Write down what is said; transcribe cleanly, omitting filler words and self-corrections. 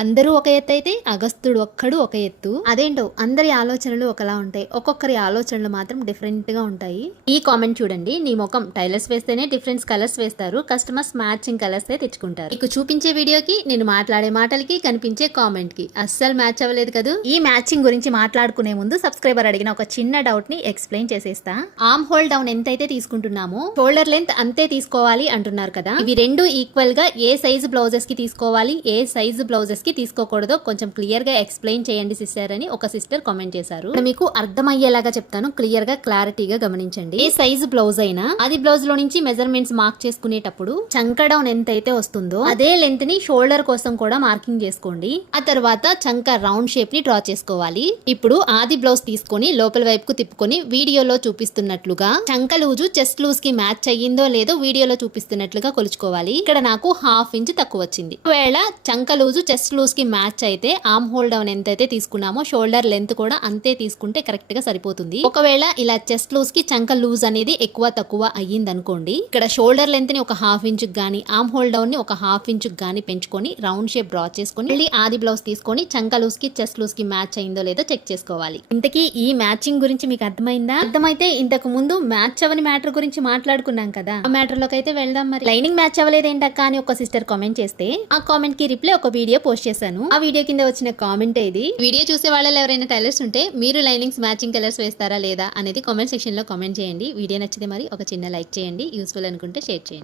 అందరూ ఒక ఎత్తు అయితే అగస్త్యుడు ఒక్కడు ఒక ఎత్తు. అదేంటో అందరి ఆలోచనలు ఒకలా ఉంటాయి, ఒక్కొక్కరి ఆలోచనలు మాత్రం డిఫరెంట్ గా ఉంటాయి. ఈ కామెంట్ చూడండి, నీ ముఖం టైలర్స్ వేస్తేనే డిఫరెంట్ కలర్స్ వేస్తారు, కస్టమర్స్ మ్యాచింగ్ కలర్స్ తెచ్చుకుంటారు. నీకు చూపించే వీడియోకి, నేను మాట్లాడే మాటలకి, కనిపించే కామెంట్ కి అస్సలు మ్యాచ్ అవ్వలేదు కదా. ఈ మ్యాచింగ్ గురించి మాట్లాడుకునే ముందు సబ్స్క్రైబర్ అడిగిన ఒక చిన్న డౌట్ ని ఎక్స్ప్లెయిన్ చేసేస్తా. ఆర్మ్ హోల్ డౌన్ ఎంతైతే తీసుకుంటున్నామో షోల్డర్ లెంత్ అంతే తీసుకోవాలి అంటున్నారు కదా. ఇవి రెండు ఈక్వల్ గా ఏ సైజ్ బ్లౌజెస్ కి తీసుకోవాలి, ఏ సైజ్ బ్లౌజెస్ కి తీసుకోకూడదో కొంచెం క్లియర్ గా ఎక్స్ప్లెయిన్ చేయండి సిస్టర్ అని ఒక సిస్టర్ కామెంట్ చేశారు. మీకు అర్థమయ్యేలాగా చెప్తాను, క్లియర్ గా క్లారిటీగా గమనించండి. ఏ సైజ్ బ్లౌజ్ అయినా అది బ్లౌజ్ లో నుంచి మెజర్మెంట్స్ మార్క్ చేసుకునేటప్పుడు చంక డౌన్ ఎంత అయితే వస్తుందో అదే లెంత్ ని షోల్డర్ కోసం కూడా మార్కింగ్ చేసుకోండి. ఆ తర్వాత చంక రౌండ్ షేప్ ని డ్రా చేసుకోవాలి. ఇప్పుడు ఆది బ్లౌజ్ తీసుకొని లోపల వైపుకు తిప్పుకొని వీడియోలో చూపిస్తున్నట్లుగా చంక లూజు చెస్ట్ లూజ్ కి మ్యాచ్ అయ్యిందో లేదో వీడియోలో చూపిస్తున్నట్లుగా కొలుచుకోవాలి. ఇక్కడ నాకు 1/2 ఇంచ్ తక్కువ వచ్చింది. ఒకవేళ చంక లూజు చెస్ట్ లూజ్ కి మ్యాచ్ అయితే ఆర్మ్ హోల్ డౌన్ ఎంతైతే తీసుకున్నామో షోల్డర్ లెంత్ కూడా అంతే తీసుకుంటే కరెక్ట్ గా సరిపోతుంది. ఒకవేళ ఇలా చెస్ట్ లూజ్ కి చంక లూజ్ అనేది ఎక్కువ తక్కువ అయ్యింది అనుకోండి, ఇక్కడ షోల్డర్ లెంత్ ని ఒక 1/2 ఇంచ్ గానీ ఆర్మ్ హోల్ డౌన్ ని ఒక 1/2 ఇంచ్ గానీ పెంచుకొని రౌండ్ షేప్ డ్రా చేసుకొని మళ్ళీ ఆది బ్లౌజ్ తీసుకొని చంక లూజ్ కి చెస్ట్ లూజ్ కి మ్యాచ్ అయిందో లేదో చెక్ చేసుకోవాలి. ఇంతకీ ఈ మ్యాచింగ్ గురించి మీకు అర్థమైందా? అర్థమైతే ఇంతకు ముందు మ్యాచ్ అవని మ్యాటర్ గురించి మాట్లాడుకున్నాం కదా, ఆ మ్యాటర్ లోకి అయితే వెళ్దాం. మరి లైనింగ్ మ్యాచ్ అవ్వలేదేంటక్క అని ఒక సిస్టర్ కామెంట్ చేస్తే ఆ కామెంట్ కి రిప్లై ఒక వీడియో పోస్ట్ చేశాను. ఆ వీడియో కింద వచ్చిన కామెంట్ ఇది. వీడియో చూసే వాళ్ళు ఎవరైనా టైలర్స్ ఉంటే మీరు లైనింగ్స్ మ్యాచింగ్ కలర్స్ వేస్తారా లేదా అనేది కామెంట్ సెక్షన్ లో కామెంట్ చేయండి. వీడియో నచ్చితే మరి ఒక చిన్న లైక్ చేయండి, యూస్ఫుల్ అనుకుంటే షేర్ చేయండి.